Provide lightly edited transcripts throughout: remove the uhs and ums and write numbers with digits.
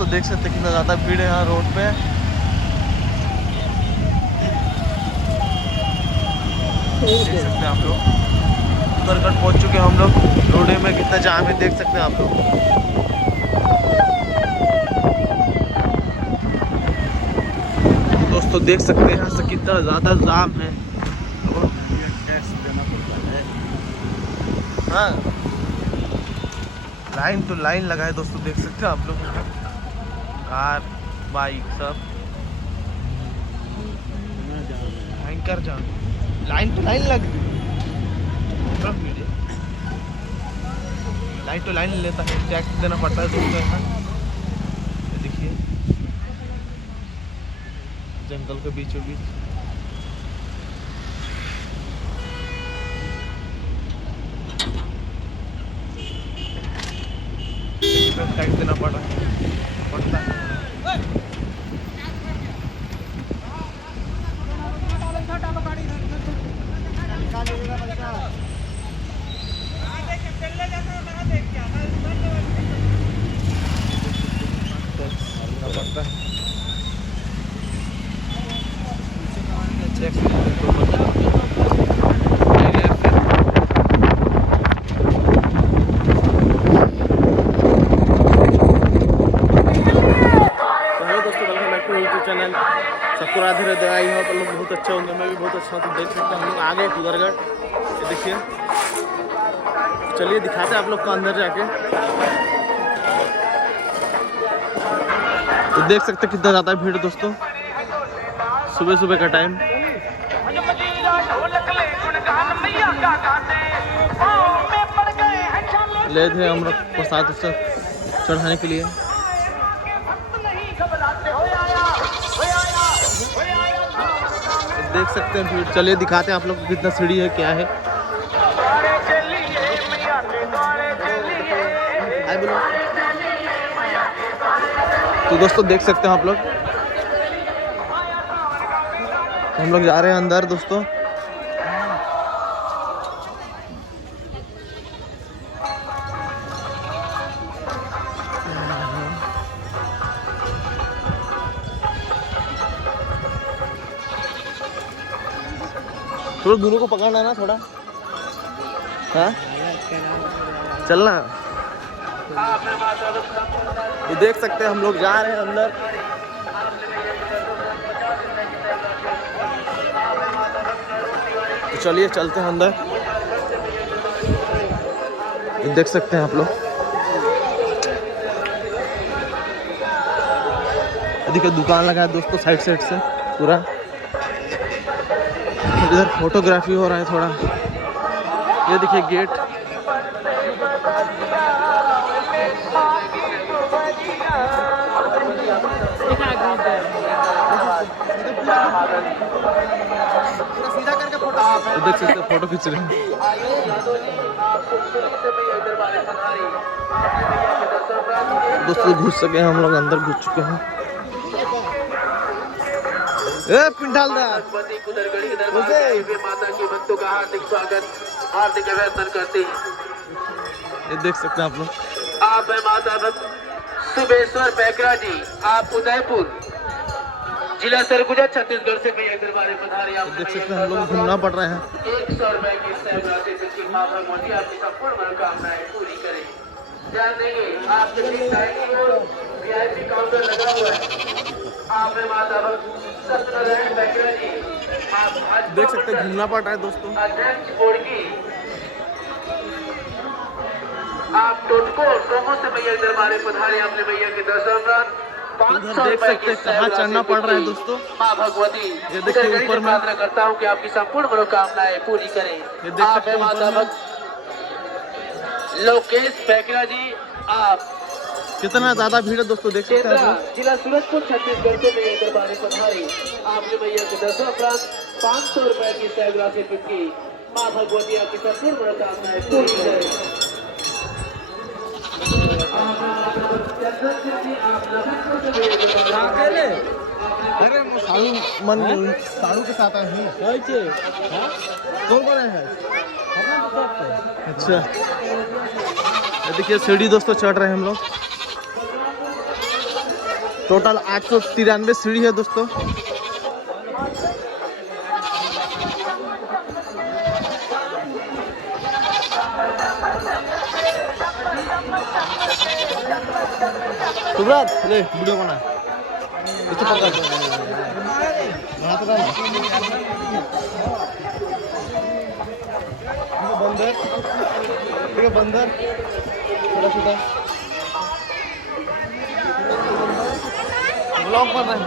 दोस्तों देख सकते हैं कितना ज़्यादा भीड़ है यहाँ रोड पे। देख सकते हैं आप लोग, उत्तरगढ़ पहुँच चुके हैं हम लोग। रोड में कितना जाम है देख सकते हैं आप लोग। दोस्तों देख सकते हैं यहाँ से कितना ज़्यादा जाम है। टैक्स देना पड़ता है। हाँ, लाइन तो लाइन लगा है दोस्तों, देख सकते हैं आप लोग। कार बाइक सब भयंकर जाम, लाइन तो लाइन लग गई। लाइन तो लाइन लेता है, टैक्स देना पड़ता है दोस्तों यहाँ। देखिए जंगल के बीचों बीच टैक्स देना पड़ता है। चैनल सबको राधे राधे। आई हो तो लोग बहुत अच्छे होंगे, मैं भी बहुत अच्छा हूँ। तो देख सकते हैं हम लोग आ गए उत्तरगढ़। ये देखिए, चलिए दिखाते हैं आप लोग को अंदर जाके। तो देख सकते हैं कितना ज़्यादा भीड़ दोस्तों, सुबह सुबह का टाइम। ले थे हम लोग प्रसाद चढ़ाने के लिए। देख सकते हैं भीड़। चलिए दिखाते हैं आप लोग को कितना सीढ़ी है, क्या है। तो दोस्तों देख सकते हैं आप लोग, हम लोग जा रहे हैं अंदर दोस्तों। थोड़ा दोनों को पकड़ना ना थोड़ा, हाँ चलना। तो देख सकते हैं हम लोग जा रहे हैं अंदर। तो चलिए चलते हैं अंदर। तो देख सकते हैं आप लोग, देखिए दुकान लगा है दोस्तों साइड साइड से पूरा। इधर फोटोग्राफी हो रहा है थोड़ा। ये देखिए गेट। सीधा करके फोटो देख सकते हैं, फोटो खींच रहे हैं दोस्तों। घुस सके हम लोग अंदर, घुस चुके हैं। पिंडालदार माता के भक्तों का हार्दिक स्वागत, हार्दिक अभिनंदन करते हैं। ये देख सकते हैं आप लोग। आप है माता भक्त सुबेश्वर पैकरा जी, आप उदयपुर जिला सरगुजा छत्तीसगढ़ से मैया दरबार पधारे। आप देख सकते हैं हम लोग घूमना पड़ रहे हैं। 100 रुपए की सेवाते की मां भगवती आपकी संपूर्ण मनोकामनाएं पूरी करें। ध्यान देंगे आपके ठीक साइड की ओर वीआईपी काउंटर लगा हुआ है। आप है माता भक्त सत्यनारायण पैकरा जी, आप देख सकते हैं घूमना पड़ रहा है दोस्तों। अध्यक्ष बोर्ड की आप टोटको टोमो से मैया दरबार पधारे। आपने मैया के दर्शन देख सकते हैं कहाँ चढ़ना पड़ रहा है दोस्तों। माँ भगवती ये देखिए ऊपर में। प्रार्थना करता हूँ कि आपकी संपूर्ण मनोकामनाएं पूरी करें। ये देख सकते हैं माता भक्त लोकेश पैकरा जी, आप कितना ज्यादा भीड़ है दोस्तों, देख सकते हैं। जिला सूरजपुर छत्तीसगढ़ से मैया दरबार पधारी। आपने मैया के दर्शन उपरांत 500 रुपए की सेवा से की माँ भगवती आपकी संपूर्ण मनोकामनाएं पूरी करें। अरे साड़ू मन साड़ू के साथ आए हैं। कौन कौन है? अच्छा, देखिए सीढ़ी दोस्तों चढ़ रहे हैं हम लोग। टोटल 893 सीढ़ी है दोस्तों। सुब्रत ले वीडियो बना इसको पकड़ बना तो बंदर ठीक है बंदर छोटा छोटा ब्लॉग बन रहा है।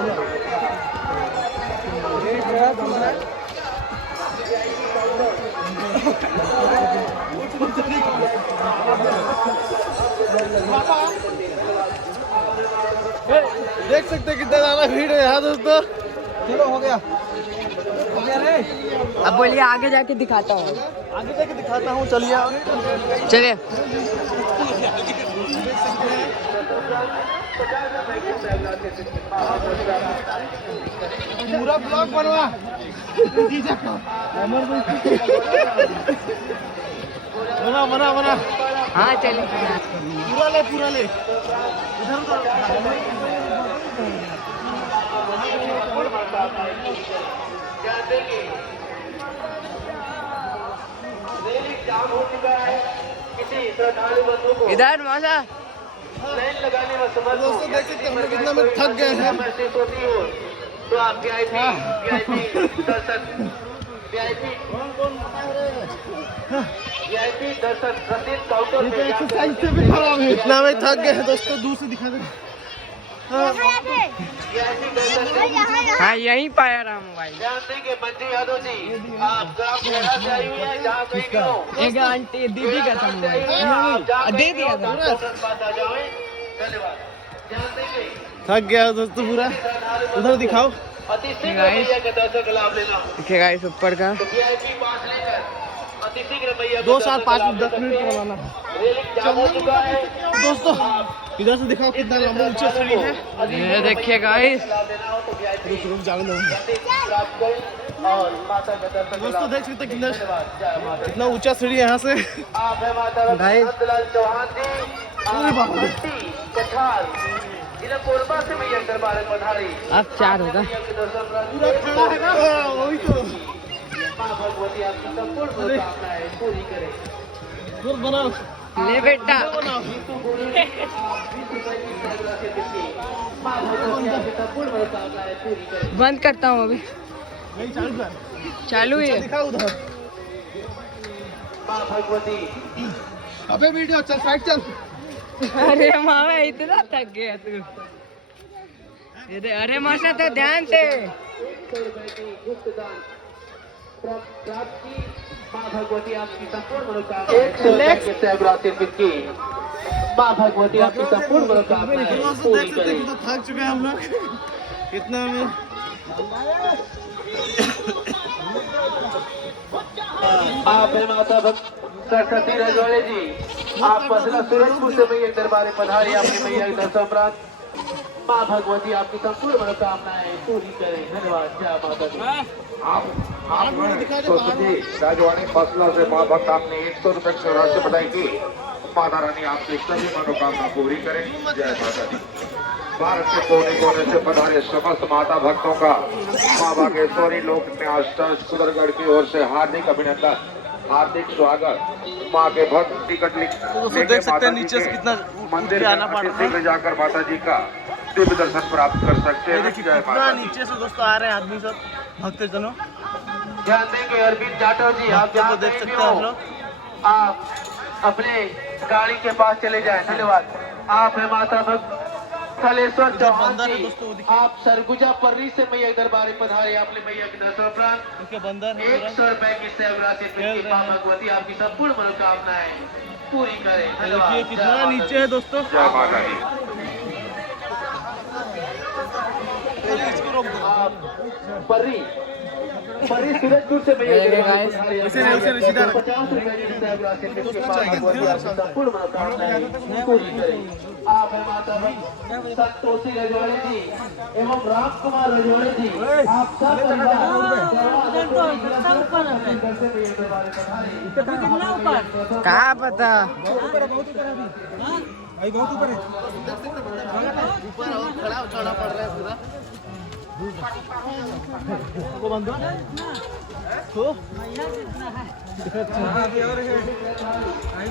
देख सकते हैं कितना ज्यादा भीड़ है यहाँ दोस्तों। चलो हो गया रे। अब बोलिए आगे जाके दिखाता हूँ। आगे जाके दिखाता हूँ चलिए चलिए पूरा ब्लॉग बनवा बना बना बना। हाँ चलिए पूरा ले इधर जाम हो चुका है। किसी श्रद्धालु बंधु को इधर मौसा लाइन लगाने में समर्थ हो दोस्तों देख सकते हैं हम लोग कितना में थक गए हैं। महसूस होती हो तो आप वीआईपी दर्शक वीआईपी दर्शक रसीद काउंटर में एक्सरसाइज से भी खराब है। इतना में थक गए हैं दोस्तों। दूर से दिखा दे। वीआईपी दर्शक हाँ यहीं पाया रहा मोबाइल। ध्यान देंगे मंजू यादव जी आप ग्राम खेड़ा से आई हुई हैं जहाँ कहीं भी हो एक आंटी दीदी का था मोबाइल दे दिया था। पास आ जाए। धन्यवाद। ध्यान देंगे थक गया दोस्तों पूरा। उधर दिखाओ। अतिशीघ्र भैया के दर्शक लाभ लेना देखिए गाइस ऊपर का वीआईपी पास लेकर अतिशीघ्र भैया 2 साल 5 10 मिनट बनाना रेलिंग जाम हो चुका है दोस्तों। इधर से दिखाओ कितना लंबा ऊंचा सीढ़ी है। ये देखिए गाइस लाभ लेना हो तो वीआईपी रुक जाने दो प्राप्त करें और माता का दर्शन दोस्तों। देख सकते हैं जय माता कितना ऊंचा सीढ़ी है यहाँ से। आप है माता भाई। नंदलाल चौहान जी अरे बाप रे। कठार जिला कोरबा से भैया दरबार में पधारी अब 4 होगा। भैया के दर्शन पूरा खड़ा है ना। वही तो माँ भगवती आपकी संपूर्ण मनोकामनाएं पूरी करे। जोर बनाओ ले बेटा माँ भगवती आपकी संपूर्ण मनोकामनाएं पूरी करे। बंद करता हूँ अभी। नहीं चालू कर चालू ही है। दिखाओ उधर। माँ भगवती अबे वीडियो चल साइड चल। अरे मामा इतना थक गया तू। ये दे अरे मासा तो ध्यान से। 100 रुपए की गुप्त दान प्राप्त की। माँ भगवती आपकी संपूर्ण मनोकामनाएं 100 रुपए के सेवार्थित की। माँ भगवती आपकी संपूर्ण मनोकामनाएं दोस्तों पूरी देख सकते करे। हैं कितना थक चुके हैं हम लोग। कितना में आप है माता भक्त सरस्वती रजवाड़े जी आप पसला सूरजपुर से मैया के दरबार में पधारी आपकी मैया के दर्शन प्राप्त। माँ भगवती आपकी संपूर्ण मनोकामनाएं पूरी करें। धन्यवाद। जय माता दी। आप राजवाड़ी फसलों से माँ भक्त आपने 100 रुपए की राशि बढ़ाई की। माता रानी आपकी सभी मनोकामना पूरी करें। जय माता दी। भारत के कोने कोने से पधारे समस्त माता भक्तों का माँ बागेश्वरी लोक न्यास ट्रस्ट कुदरगढ़ की ओर से हार्दिक अभिनंदन, हार्दिक स्वागत। माँ के भक्त टिकट दोस्तों देख सकते हैं नीचे से कितना मंदिर ऊपर आना पड़ रहा है। में जाकर माता जी का दिव्य दर्शन प्राप्त कर सकते ये हैं। देखिए जय कितना माता दी। नीचे से दोस्तों आ रहे हैं आदमी सब भक्तजनों। ध्यान देंगे अरविंद जाटव जी आप भक्तों को देख सकते हैं आप लोग। आप अपने गाड़ी के पास चले जाएं। धन्यवाद। आप है माता भक्त थलेश्वर चौहान बंदर है जी दोस्तों, वो देखिए। आप सरगुजा पर्री से मैया के दरबार में पधारे आपने मैया के दर्शन प्राप्त। उनके बंदर है पूरा। 100 रुपए की सेवार्थित खेल रहे माँ हैं। भगवती आपकी संपूर्ण मनोकामनाएं पूरी करें। देखिए धन्यवाद। कितना नीचे है दोस्तों। जय माता दी। इसको रोक दो। आप पर्री सूरजपुर से भैया ये guys, वैसे नहीं, वैसे नहीं, सीधा रख। 50 रुपए की सेवार्थित संपूर्ण मनोकामनाएं पूरी करें। आप है माता संतोषी रजवाड़े जी एवं राम कुमार रजवाड़े जी आप सब कहाँ पता। ऊपर और खड़ा चढ़ना पड़ रहा है पूरा को बंद हो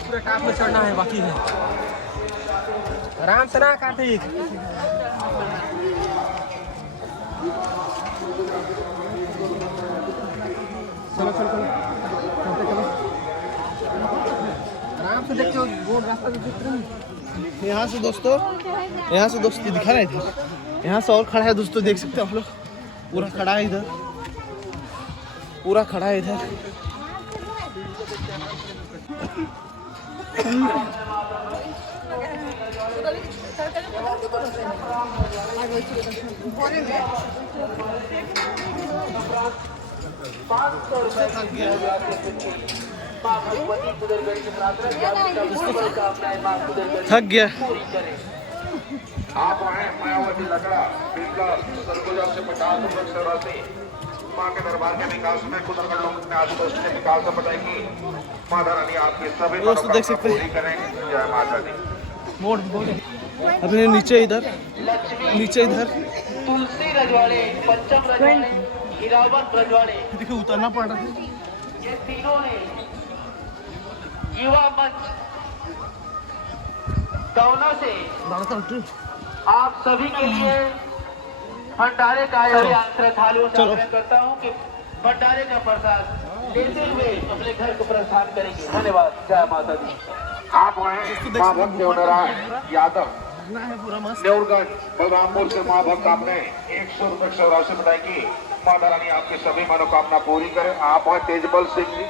पूरा काम में चढ़ना है बाकी है आराम से ना काटे चलो चलो चलो आराम से देखो रोड रास्ता दिख रहा है। यहाँ से दोस्तों दिखा रहे थे यहाँ से और खड़ा है दोस्तों देख सकते हो आप लोग पूरा खड़ा है इधर पूरा खड़ा है इधर थक गया आप आए मायावती लगा पिछला सरगुजा से 50 रुपए से राशि माँ के दरबार के विकास में कुदरत लोग ने आशुतोष ने विकास बताएगी माता रानी आपकी सभी दोस्तों देख सकते पूरी करें जय माता दी मोड़ अपने नीचे इधर तुलसी रजवाड़े पंचम रजवाड़े हीरावन रजवाड़े देखिए उतरना पड़ रहा है ये तीनों ने युवा मंच कौनों से आप सभी के लिए भंडारे का श्रद्धालुओं से आग्रह करता हूँ कि भंडारे का प्रसाद लेते हुए अपने घर को प्रस्थान करेंगे। धन्यवाद। जय माता दी। आप आए माँ भक्त देवनारायण यादव पूरा मस्त देवरगंज बलरामपुर से माँ भक्त आपने 100 रुपए से राशि बताएगी माता रानी आपकी सभी मनोकामना पूरी करे। आप हैं तेजबल सिंह जी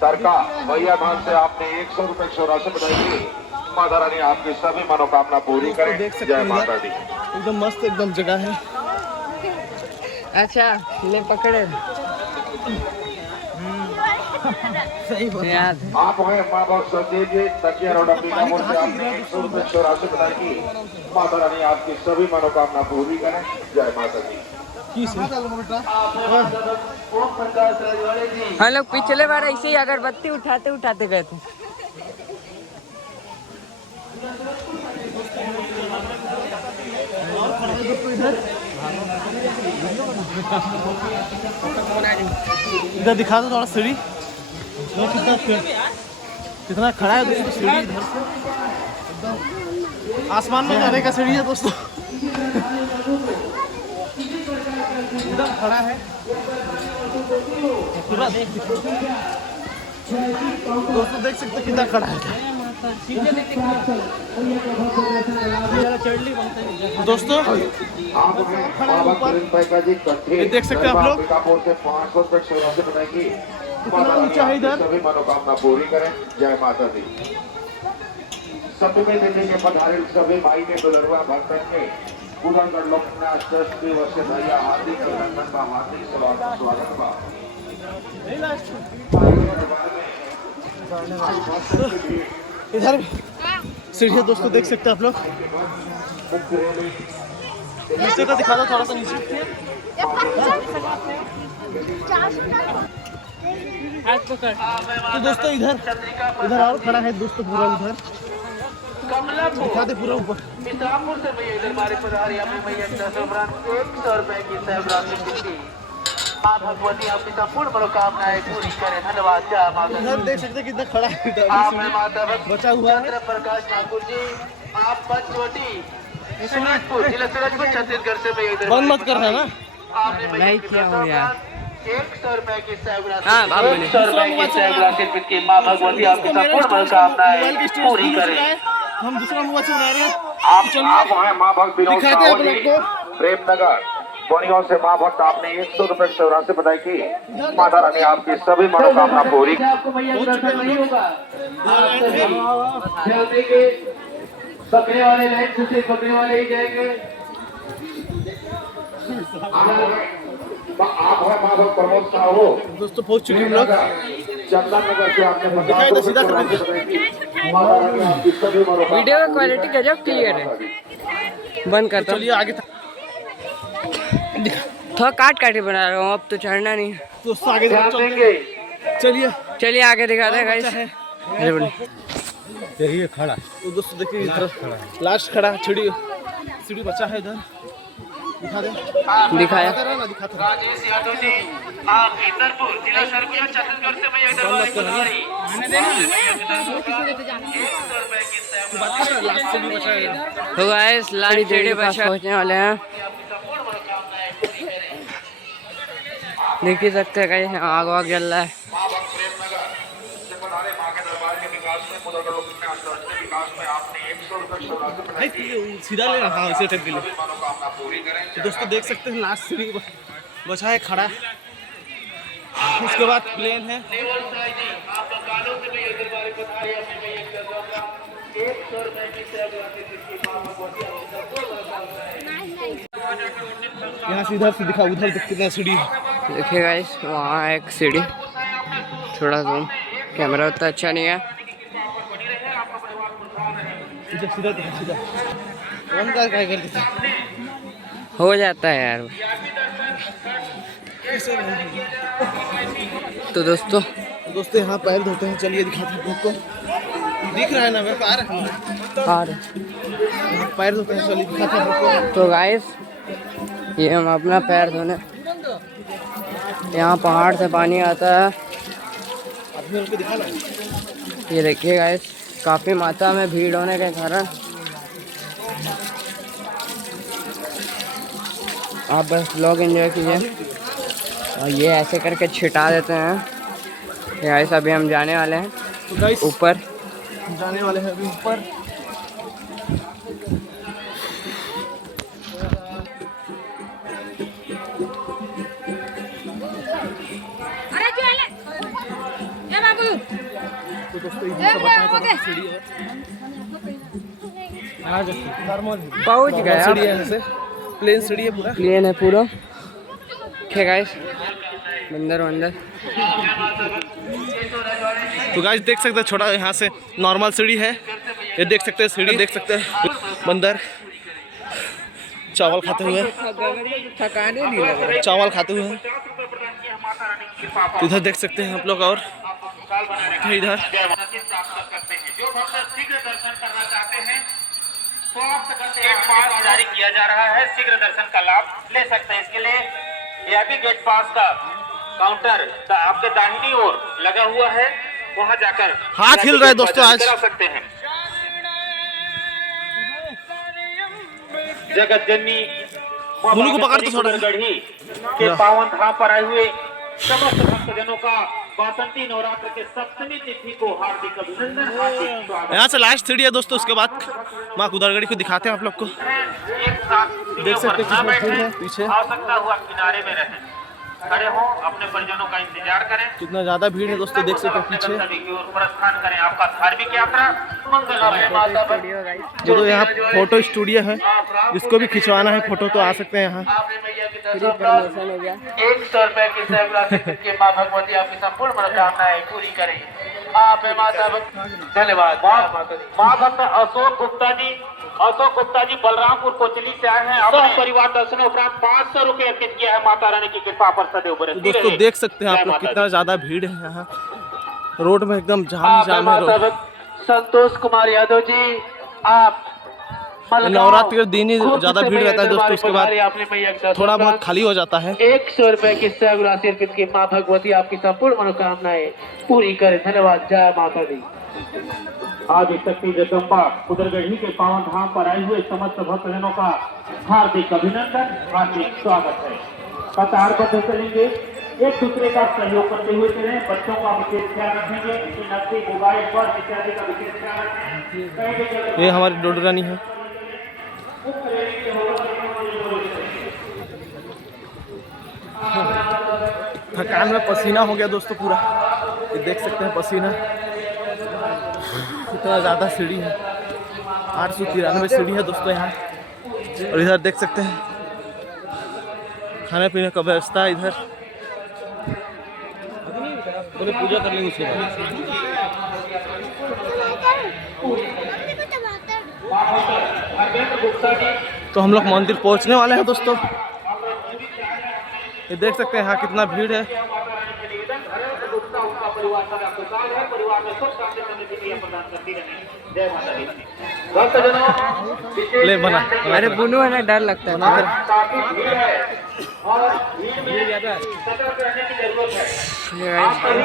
सरका भैया धान से आपने 100 रुपए से राशि बताएगी माता रानी आपकी सभी मनोकामना पूरी करे। जय माता दी। एकदम मस्त एकदम जगह है अच्छा ले पकड़े सही याद आप हैं माँ भक्त संजीव जी तकिया रोड अंबिकापुर से आपने 100 रुपए से राशि बताएगी माता रानी आपकी सभी मनोकामना पूरी करें। जय माता दी। ओम प्रकाश रजवाड़े जी हम लोग पिछले बार ऐसे ही अगरबत्ती उठाते उठाते गए थे। इधर दिखा दो थोड़ा सीढ़ी कितना खड़ा है दोस्तों सीढ़ी इधर से आसमान में जाने का सीढ़ी है दोस्तों इधर खड़ा है पूरा दोस्तों देख सकते कितना खड़ा है दोस्तों आप हैं बाबा किरण पैका जी कंठे देख सकते हैं आप लोग अंबिकापुर से 500 रुपए से राशि बताएगी कितना ऊंचा है इधर सभी मनोकामना पूरी करें। जय माता दी। सभी में देने के पधारे सभी भाई ने दुलरुआ भक्तन के कुदरत लोकनाथ ट्रस्ट की ओर से भैया हार्दिक अभिनंदन बा हार्दिक स्वागत बा। इधर सीढ़ी दोस्तों देख सकते हैं आप लोग नीचे का दिखा दो थोड़ा सा नीचे तो दोस्तों इधर और खड़ा है दोस्तों पूरा उधर दिखा दे पूरा ऊपर मित्रापुर से भैया इधर हमारे पधारे अपने भैया 100 रुपए की सहब्रात मिलती माँ भगवती आपकी संपूर्ण मनोकामनाएं पूरी करें। धन्यवाद। जय माता। इधर देख सकते हैं कितना खड़ा है आप है माता भक्त बचा हुआ है चंद्र प्रकाश ठाकुर जी आप पंचवटी सूरजपुर जिला सूरजपुर छत्तीसगढ़ से भैया इधर बंद मत करना ना आपने भैया क्या हो यार 100 रुपए की सहब्रात हाँ, बाबू ने। 100 रुपए की सहब्रात की माँ भगवती आपकी संपूर्ण मनोकामनाएं पूरी करें। हम दूसरा मोबाइल से बना रहे हैं आप हैं माँ भक्त विनोद दिखाते हैं साहू आप जी लोग को प्रेमनगर बोनियों से माँ भक्त आपने 100 रुपए से राशि बताएगी माता रानी आपकी सभी मनोकामना पूरी। आपको भैया दर्शन नहीं होगा आप सभी ध्यान देंगे पकड़ने वाले लाइन से पकड़ने वाले ही जाएंगे। आप है माँ भक्त प्रमोद साहू दोस्तों पहुंच चुके हम लोग चंदन नगर से आपने दिखाई दो सीधा कर माता रानी आपकी सभी मनोकामना वीडियो का क्वालिटी गजब क्लियर है। बंद करता हूँ। चलिए आगे थोड़ा काट के बना रहा हूँ अब तो चढ़ना नहीं है। दोस्तों आगे ध्यान देंगे चलिए चलिए आगे दिखाते हैं गाइस। यही खड़ा तो दोस्तों देखिए इधर लास्ट खड़ा छिड़ी सीढ़ी बचा है इधर, दिखा दे। दिखाया दिखाते रहा। राजेश यादव जी, आप इंदरपुर जिला सरगुजा छत्तीसगढ़ से मैया दरबार पधारी। 100 रुपए की सेवा तो गाइस लास्ट सीढ़ी पास पहुंचने वाले हैं। संपूर्ण मनोकामनाएं पूरी करें। देख ही सकते हैं गाइस, आग वाग जल रहा है। माँ भक्त प्रेमनगर से पधारे माँ के दरबार के विकास में मुदगलों के अंतर्राष्ट्रीय विकास में आपने 100 रुपये से राशि बढ़ाई की। सीधा ले रहा इसे टेप के लिए। सभी मनोकामना पूरी करें। तो दोस्तों देख सकते हैं लास्ट सीढ़ी बचा है खड़ा, उसके बाद प्लेन है। लेवल साई जी, आप कानों से मैया दरबार पधारी। अपने मैया के दरबार 100 रुपए की सेवा की माँ भगवती आपकी संपूर्ण मनोकामनाएं। यहाँ से इधर से दिखा, उधर देख कितना सीढ़ी है। देखिए गाइस वहाँ एक सीढ़ी, थोड़ा जूम, कैमरा उतना अच्छा नहीं है। इधर सीधा दिखा, सीधा वन का क्या करते थे, हो जाता है यार। तो दोस्तों यहाँ पैर धोते हैं, चलिए दिखाते हैं आपको। दिख रहा है ना, मेरे को आ रहा है। और यहाँ पैर धोते हैं, चलिए दिखाते हैं आपको। तो गाइस ये हम अपना पैर धोने, यहाँ पहाड़ से पानी आता है। आदमी उनको दिखा ना। ये देखिए गाइस, काफ़ी मात्रा में भीड़ होने के कारण आप बस व्लॉग एंजॉय कीजिए। और ये ऐसे करके छिटा देते हैं। गाइस अभी हम जाने वाले हैं तो गाइस ऊपर। जाने वाले हैं अभी ऊपर। तो दोस्तों इधर से बचा है सीढ़ी है। यहाँ जो पहुँच गए, सीढ़ी है, यहाँ से प्लेन सीढ़ी है पूरा। प्लेन है पूरा। ठीक गाइस, बंदर तो गाइस देख सकते हैं छोटा यहाँ से नॉर्मल सीढ़ी है। ये देख सकते हैं सीढ़ी, देख सकते हैं बंदर चावल खाते हुए, थकाने नहीं लग रहा। चावल खाते हुए। इधर देख सकते हैं आप लोग। और इधर प्राप्त कर सकते हैं। जो भक्त शीघ्र दर्शन करना चाहते हैं, एक पास जारी किया जा रहा है, शीघ्र दर्शन का लाभ ले सकते हैं। इसके लिए वीआईपी गेट पास का काउंटर आपके दाहिनी ओर लगा हुआ है, वहां जाकर हाथ हिल रहा है दोस्तों आज। करा सकते हैं। जगत जननी दोनों को पकड़ तो थोड़ा गढ़ी के पावन धाम पर आए हुए समस्त भक्तजनों का वासंती नवरात्र के सप्तमी तिथि को हार्दिक अभिनंदन, हार्दिक स्वागत। यहाँ से लास्ट सीढ़ी है दोस्तों। उसके बाद माँ कुदारगढ़ी को दिखाते हैं आप लोग को। एक साथ देख सकते हैं ना कितना भीड़ बैठे, है पीछे। आवश्यकता हुआ किनारे में रहें, खड़े हो, अपने परिजनों का इंतजार करें। कितना ज्यादा भीड़ है दोस्तों, देख सकते हैं अपने पीछे। गंतव्य की ओर प्रस्थान करें। आपका धार्मिक यात्रा मंगलमय माता पर। जो तो यहाँ फोटो स्टूडियो है, जिसको भी खिंचवाना है फोटो तो आ सकते हैं यहाँ। आपने मैया की दर्शन प्राप्त। 100 रुपए की सेवा के माँ भगवती आपकी संपूर्ण मनोकामनाएं पूरी करें। आप माता धन्यवाद। माँ भक्त अशोक गुप्ता जी बलरामपुर कोचली से आए हैं। अपने परिवार दर्शन उपरांत 500 रुपए अर्पित किया है। माता रानी की कृपा पर सदैव तो बरसती दोस्तों रहे। देख सकते हैं आप लोग कितना ज्यादा भीड़ है यहाँ। रोड में एकदम जाम है रोड। संतोष कुमार यादव जी, आप नवरात्रि के दिन ही ज्यादा भीड़ रहता है दोस्तों, उसके बाद थोड़ा बहुत खाली हो जाता है। 100 रुपए की सेवा राशि अर्पित की माँ भगवती आपकी संपूर्ण मनोकामनाएं पूरी करे। धन्यवाद। जय माता दी। आज शक्ति जगदम्बा कुदरगढ़ी के पावन धाम पर आए हुए समस्त भक्तजनों का हार्दिक अभिनंदन, हार्दिक स्वागत है। कतार बद्ध चलेंगे, एक दूसरे का सहयोग करते हुए चलें। बच्चों का विशेष ख्याल रखेंगे, नकदी मोबाइल पर इत्यादि का विशेष ख्याल रखें। ये हमारी डोडरानी है। थकान में पसीना हो गया दोस्तों पूरा। ये देख सकते हैं पसीना कितना ज़्यादा सीढ़ी है। 893 सीढ़ी है दोस्तों यहाँ। और इधर देख सकते हैं खाने पीने का व्यवस्था है इधर। बोले पूजा कर लेंगे उसके बाद। तो हम लोग मंदिर पहुंचने वाले हैं दोस्तों। ये देख सकते हैं यहाँ कितना भीड़ है। परिवार में सुख शांति समृद्धि प्रदान करती रहे। जय माता दी। भक्तजनों ले बना अरे बुनू है ना, डर लगता है ना। काफी भीड़ है और भीड़ में सतर्क रहने की जरूरत है। आप सभी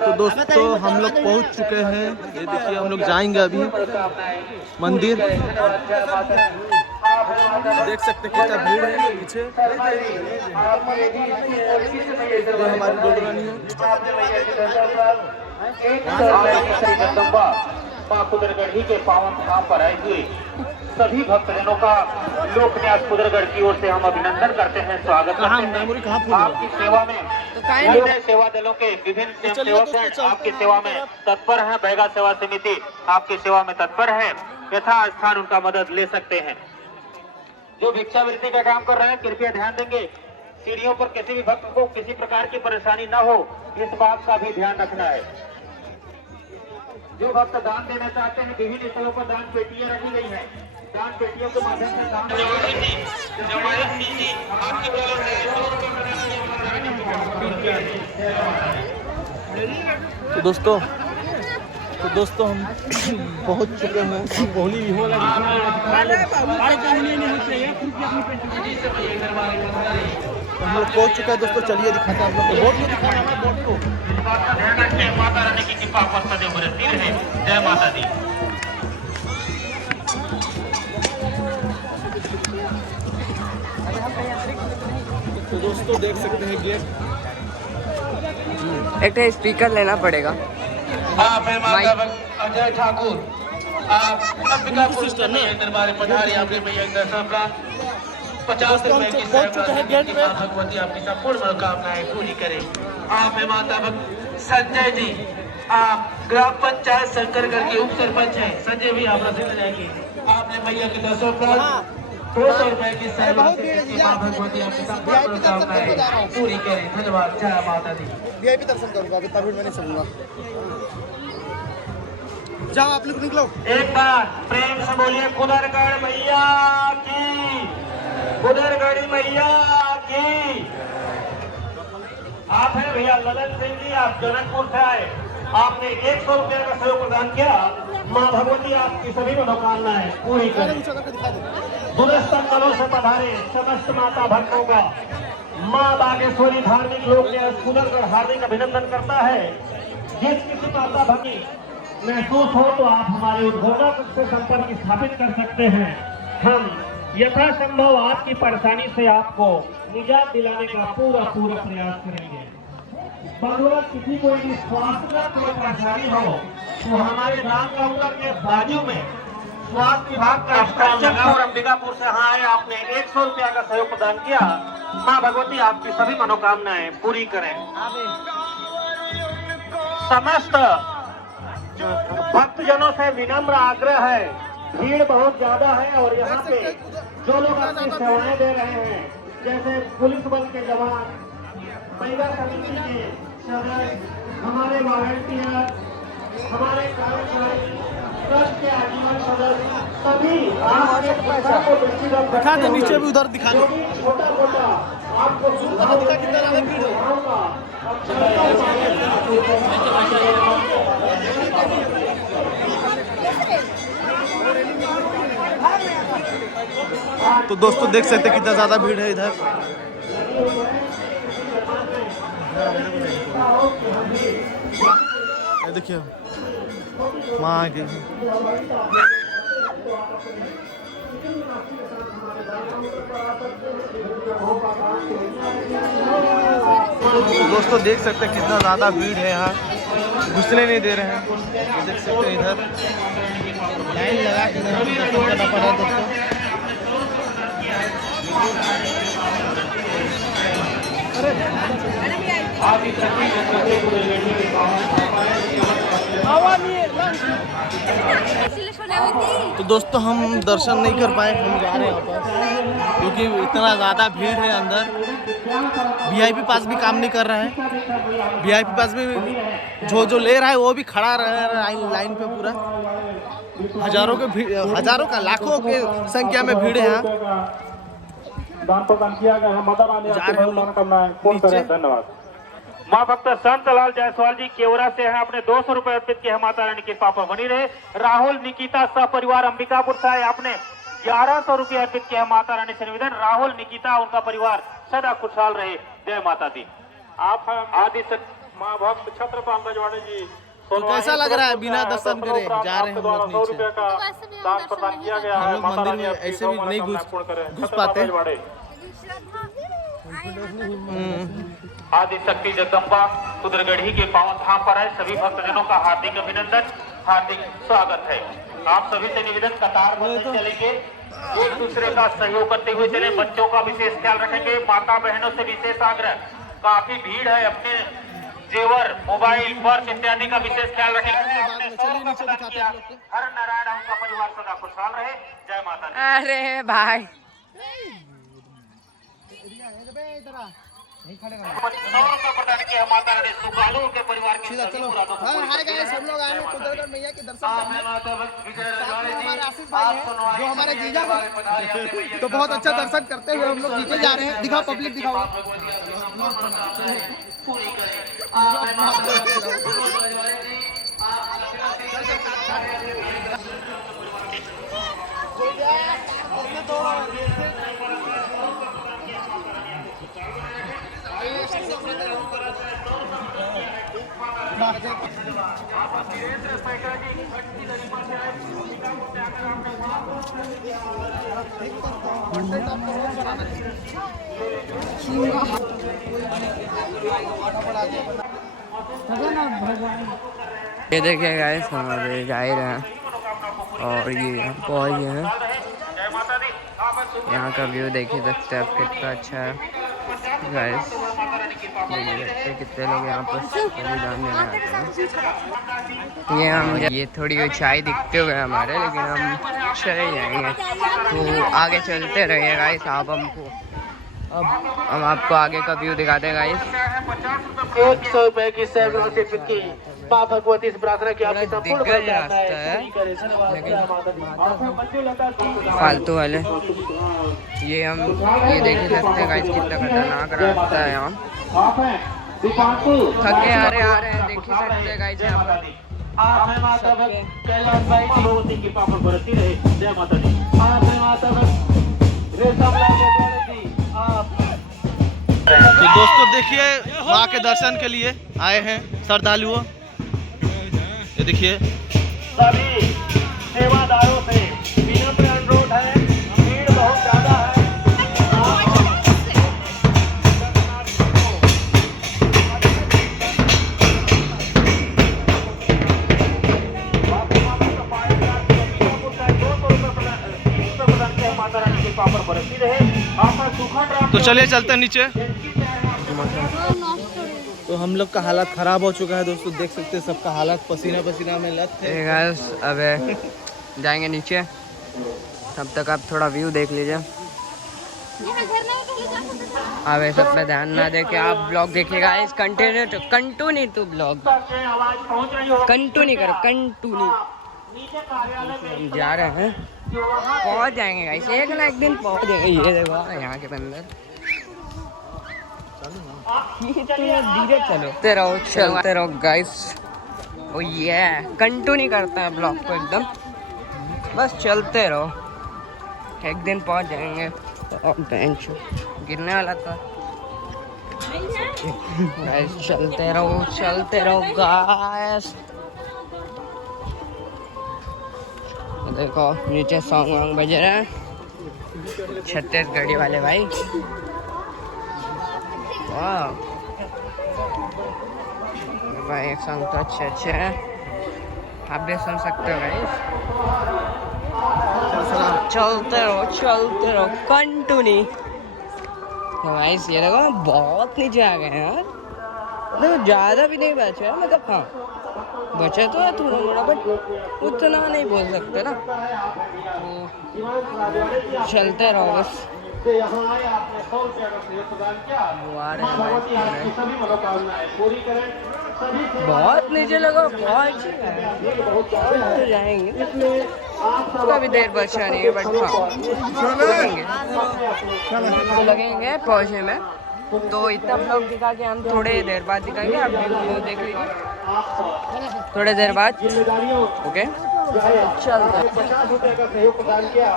तो दोस्तों हम लोग पहुंच चुके हैं। ये देखिए हम लोग जाएंगे अभी मंदिर। देख सकते हैं कितना भीड़ है पीछे। हमारी डोडरानी माँ कुदरगढ़ी के पावन धाम पर आए हुए सभी भक्तजनों का लोक न्यास कुदरगढ़ की ओर से हम अभिनंदन करते हैं, स्वागत करते हैं। आपकी सेवा में विभिन्न सेवा दलों के विभिन्न सेवक आपकी सेवा में तत्पर हैं। बैगा सेवा समिति आपकी सेवा में तत्पर है, यथा स्थान उनका मदद ले सकते हैं। जो भिक्षावृत्ति का काम कर रहे हैं कृपया ध्यान देंगे, सीढ़ियों पर किसी भी भक्त को किसी प्रकार की परेशानी न हो, इस बात का भी ध्यान रखना है। जो भक्त दान देना चाहते हैं विभिन्न स्थलों पर दान पेटियां रखी गई है, दान पेटियों के माध्यम से दान। तो दोस्तों हम पहुंच चुके हैं। हम लोग पहुंच चुके हैं दोस्तों, चलिए दिखाते हैं आप लोग को। बोट को दिखाना है, बोट को। ध्यान रखिए, माता रानी की कृपा पर सदैव बरसती रहे। जय माता दी। तो दोस्तों देख सकते हैं गेट। एक तो स्पीकर लेना पड़ेगा। आप है माता अजय ठाकुर, आप अंबिकापुर दरबार पधारी। आपके भैया दर्शन प्राप्त 50 रुपए की सेवा भगवती आपकी संपूर्ण मनोकामनाएं पूरी करें। आप है माता संजय जी, आप ग्राम पंचायत शंकरगढ़ के उप सरपंच हैं। संजय भी आप रसीद जाएंगे। आपने भैया के दर्शन प्राप्त 200 रुपए की सेवा भगवती आपकी संपूर्ण मनोकामनाएं पूरी करें। धन्यवाद। जय माता दी। वीआईपी दर्शन करूंगा, अभी तभी मैं नहीं सुनूंगा। जाओ आप लोग निकलो। एक बार प्रेम से बोलिए कुदरगढ़ मैया की, कुदरगढ़ी मैया की। आप हैं भैया ललन सिंह जी, आप जनकपुर से आए। आपने 100 रुपये का सहयोग प्रदान किया। माँ भगवती आपकी सभी मनोकामनाएं पूरी करें। दूरस्थ अंचलों से पधारे समस्त माता भक्तों का माँ बागेश्वरी धार्मिक लोक न्यास कुदरगढ़ हार्दिक अभिनंदन करता है। जिस किसी माता भक्ति महसूस हो तो आप हमारे उद्घोषक से संपर्क स्थापित कर सकते हैं। हम यथासंभव आपकी परेशानी से आपको निजात दिलाने का पूरा प्रयास करेंगे। भगवान किसी को यदि स्वास्थ्य का कोई परेशानी हो तो हमारे ग्राम काउंटर के बाजू में स्वास्थ्य विभाग का स्ट्रक्चर और अंबिकापुर से यहाँ आए। आपने 100 रुपया का सहयोग प्रदान किया। माँ भगवती आपकी सभी मनोकामनाएं पूरी करें। समस्त भक्तजनों से विनम्र आग्रह है, भीड़ बहुत ज्यादा है और यहाँ पे जो लोग अपनी सेवाएं दे रहे हैं जैसे पुलिस बल के जवान, महिला समिति के सदस्य, हमारे वॉलंटियर, हमारे कार्यकारी ट्रस्ट के आजीवन सदस्य, सभी आपके पैसा को व्यक्तिगत दिखा दे, नीचे भी उधर दिखा दे। छोटा मोटा आपको दिखा कितना ज्यादा भीड़ है। तो दोस्तों देख सकते हैं कितना ज्यादा भीड़ है इधर। देखिए माँ आ गई। दोस्तों देख सकते हैं कितना ज्यादा भीड़ है यहाँ, घुसने नहीं दे रहे हैं। ये देख सकते हैं इधर लाइन लगा के दर्शन करना पड़ रहा है दोस्तों। तो दोस्तों हम दर्शन नहीं कर पाए, हम जा रहे हैं वापस क्योंकि इतना ज़्यादा भीड़ है अंदर। वीआईपी पास भी काम नहीं कर रहा है। वीआईपी पास भी जो ले रहा है वो भी खड़ा रह रहा है लाइन पे। पूरा हजारों का लाखों के संख्या में भीड़ है यहाँ। दान प्रदान किया गया है। मदर आने जा रहे हैं मनोकामनाएं पूर्ण करें। धन्यवाद। माँ भक्त संतलाल जायसवाल जी केवरा से हैं, अपने 200 रुपए अर्पित किए हैं। माता रानी की कृपा पर बनी रहे। राहुल निकिता सह परिवार अंबिकापुर से है, आपने 1100 रुपए अर्पित किए हैं। माता रानी से निवेदन, राहुल निकिता उनका परिवार सदा खुशहाल रहे। जय माता दी। आप आदि माँ भक्त छत्रपाल रजवाड़े जी तो कैसा लग रहा है बिना दर्शन करे जा रहे हैं हम लोग 100 नीचे। रुपए का दान प्रदान किया गया हम है। लोग माता मंदिर रानी में आपकी ऐसे भी नहीं घुस पाते। आदि शक्ति जगदम्बा कुदरगढ़ी के पावन धाम पर है। सभी भक्तजनों का हार्दिक अभिनंदन, हार्दिक स्वागत है। आप सभी से निवेदन, कतार में चलेंगे, एक दूसरे का सहयोग करते हुए चले। बच्चों का विशेष ख्याल रखेंगे। माता बहनों से विशेष आग्रह, काफी भीड़ है, अपने जेवर, मोबाइल, पर्स इत्यादि का विशेष ख्याल रखेंगे। हर नारायण उनका परिवार सदा खुशहाल रहे। जय माता दी। अरे भाई प्रदान किया माता रानी सुगालू के परिवार के सीधा चलो। हाँ हाय गाइस, हम लोग आए हैं कुदरत मैया के दर्शन करने। हमारे आशीष भाई हैं जो हमारे जीजा हैं, तो बहुत अच्छा दर्शन करते हुए हम लोग नीचे जा रहे हैं। दिखाओ पब्लिक, दिखाओ। ये देखिए गाइस, हमारे जा ही रहे हैं और ये पहुंच गए हैं। यहाँ का व्यू देख ही सकते हैं आप, कितना अच्छा है गाइस। देखिए कितने लोग यहाँ पर बलिदान देने आते हैं। ये थोड़ी ऊंचाई दिखते हुए हमारे, लेकिन हम चले जाएंगे तो आगे चलते रहिए गाइस। आप हमको अब हम आपको आगे का व्यू दिखाते हैं गाइस। 100 रुपए की सैकड़ों से की माँ भगवती से प्रार्थना की आपकी संपूर्ण दिग्गज रास्ता है, फालतू वाले। ये देख सकते हैं गाइस, कितना खतरनाक रास्ता है। यहाँ थके आ रहे हैं, देख ही सकते हैं गाइस। यहाँ पर आप है माता भक्त कैलाश भाई भगवती की कृपा पर बरसती रहे। जय माता दी। आप है माता भक्त रेशमलाल जी, आप तो दोस्तों देखिए, माँ के दर्शन के लिए आए हैं श्रद्धालुओं। ये देखिए, सभी सेवादारों से विनम्र अनुरोध है, भीड़ बहुत ज्यादा है। माता रानी के पापर बरसती रहे। आप सुखद राम। तो चलिए चलते हैं नीचे। तो हम लोग का हालत खराब हो चुका है दोस्तों, देख सकते हैं सबका हालत पसीना पसीना में लत है। गाइस अब जाएंगे नीचे, तब तक आप थोड़ा व्यू देख लीजिए। अब ये सब पे ध्यान ना दे के आप ब्लॉग देखिएगा। इस कंटिन्यू टू ब्लॉग कंटिन्यू करो, कंटिन्यू। हम जा रहे हैं, पहुंच जाएंगे गाइस, एक ना एक दिन पहुंच जाएंगे। ये देखो यहाँ के अंदर धीरे चलते रहो गाइस। ओ ये कंटिन्यू करता है ब्लॉग को एकदम, बस चलते रहो, एक दिन पहुंच जाएंगे। और बेंच गिरने वाला था गाइस। चलते रहो गाइस। देखो नीचे सॉन्ग वॉन्ग बज रहे हैं, छत्तीसगढ़ी वाले भाई। वाह भाई, सॉन्ग तो अच्छे हैं, आप भी सुन सकते हो गाइस। चलते रहो कंटिन्यू। तो गाइस ये देखो बहुत नीचे आ गए हैं यार, देखो ज़्यादा भी नहीं बचा है, मतलब हाँ बचा तो है थोड़ा मोड़ा, बट उतना नहीं बोल सकते ना। तो चलते रहो बस। बहुत नीचे लगा, पहुंच तो जाएंगे, उसका भी देर बचा नहीं है, बट हाँ लगेंगे पहुंचने में। तो इतना ब्लॉग दिखा के हम थोड़े देर बाद दिखाएंगे, आप देख लीजिए थोड़े देर बाद। ओके चलते हैं। 50 रुपए का सहयोग प्रदान किया।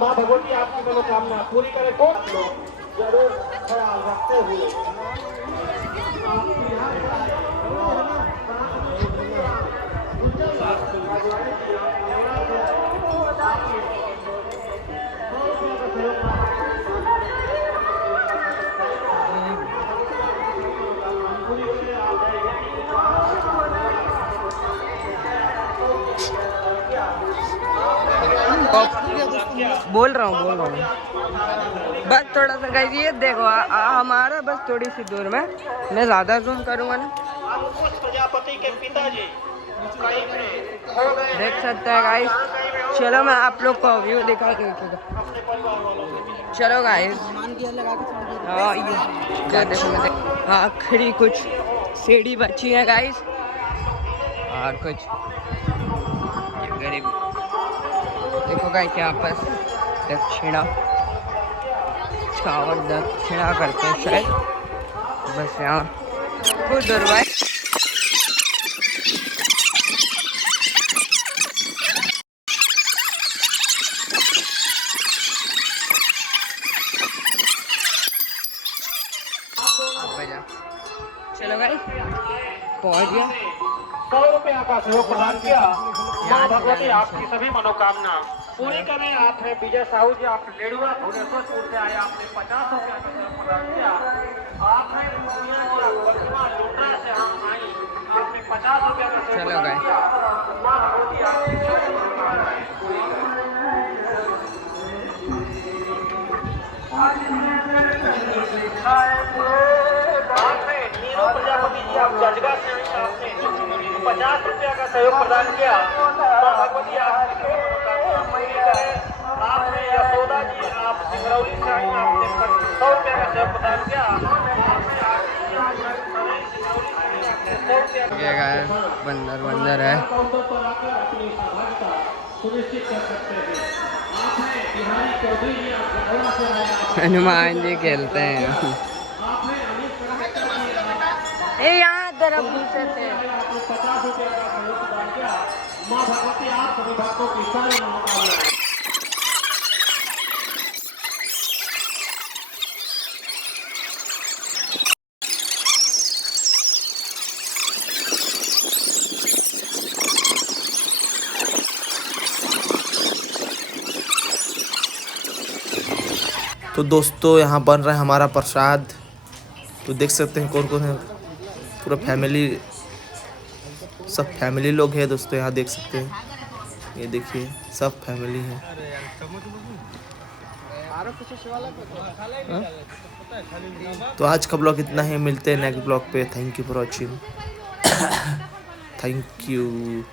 माँ भगवती आपकी मनोकामना पूरी करे। तो जरूर ख्याल रखते हुए बोल रहा हूँ बस थोड़ा सा गाइस, ये देखो हमारा बस थोड़ी सी दूर में, मैं ज़्यादा जूम करूँगा ना प्रजापति के पिताजी देख सकते हैं गाइस। चलो मैं आप लोग को व्यू दिखा दूँ। चलो गाइस आखिरी कुछ सीढ़ी बची है गाइस, और कुछ गरीब देखो गाइस यहाँ पर दक्षिणा और दक्षिणा करते हैं शायद, बस यहाँ खुद दरवाए। चलो गाइस पहुँच गया। 100 रुपया का सहयोग प्रदान किया। माँ भगवती आपकी सभी मनोकामना पूरी करें। आपने विजय साहू जी, आप लेडुआ भुवनेश्वर से आए, आपने 50 रुपया का सहयोग प्रदान किया। आपने पूर्णिया जी, आप वर्तमान लोटरा से हम आई, आपने 50 रुपया का सहयोग प्रदान किया। माँ भगवती आपकी सभी मनोकामनाएं पूरी करें। आपने नीरू प्रजापति जी, आप जजगा से आई, आपने 50 रुपया का सहयोग प्रदान किया। माँ भगवती आपकी सभी मनोकामना पूरी करें। आपने यशोदा जी, आप सिंगरौली से आई, आपने 100 रुपया का सहयोग प्रदान किया। बंदर है सुनिश्चित कर सकते हैं। आपने बिहारी चौधरी जी, आप गढ़वा से आए, हनुमान जी खेलते हैं। ए यहाँ तरफ घुसे थे। 50 रुपया का सहयोग प्रदान किया। माँ भगवती आप सभी भक्तों की सारी मनोकामनाएं तो दोस्तों यहाँ बन रहा है हमारा प्रसाद, तो देख सकते हैं कौन कौन है, पूरा फैमिली, सब फैमिली लोग हैं दोस्तों। यहाँ देख सकते हैं, ये देखिए सब फैमिली है। तो आज का ब्लॉग इतना ही, मिलते हैं नेक्स्ट ब्लॉग पे। Thank you for watching. Thank you.